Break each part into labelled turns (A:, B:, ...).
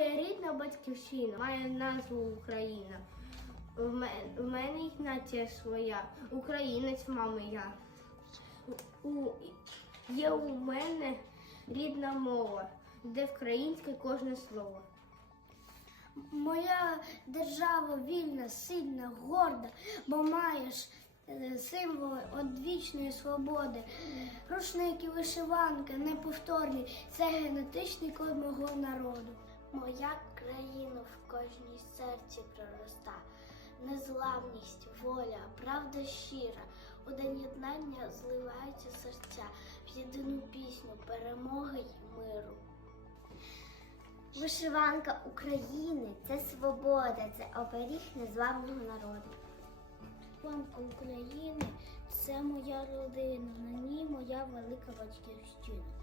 A: Рідна батьківщина має назву Україна. В мене, їх нація своя, українець, мами я. У, є у мене рідна мова, де українське кожне слово.
B: Моя держава вільна, сильна, горда, бо маєш е, символи одвічної свободи. Рушники, вишиванки, неповторні. Це генетичний код мого народу. Моя країна в кожній серці пророста. Незламність, воля, правда щира. У день єднання зливаються серця в єдину пісню перемоги й миру. Вишиванка України це свобода, це оберіг незламного народу. Вишиванка України це моя родина, на ній моя велика батьківщина.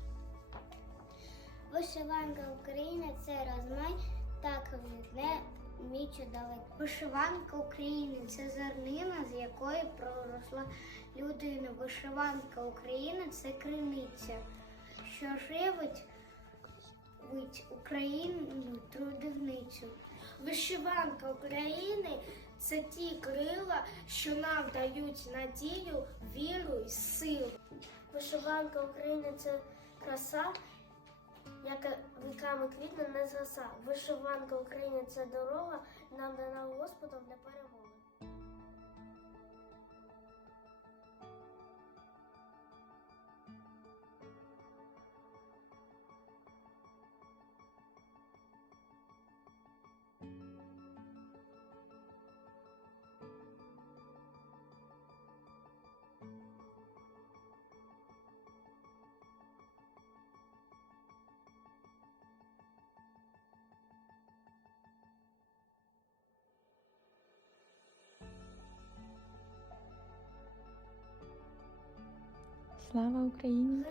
B: Вишиванка України це розмай, так не мічу далеко. Вишиванка України це зернина, з якої проросла людина. Вишиванка України це криниця, що живить Україну трудівницю. Вишиванка України це ті крила, що нам дають надію, віру і силу. Вишиванка України це краса, яка віками квітне не згаса. Вишиванка України це дорога, нам дана Господом для перемоги.
C: Слава Україні!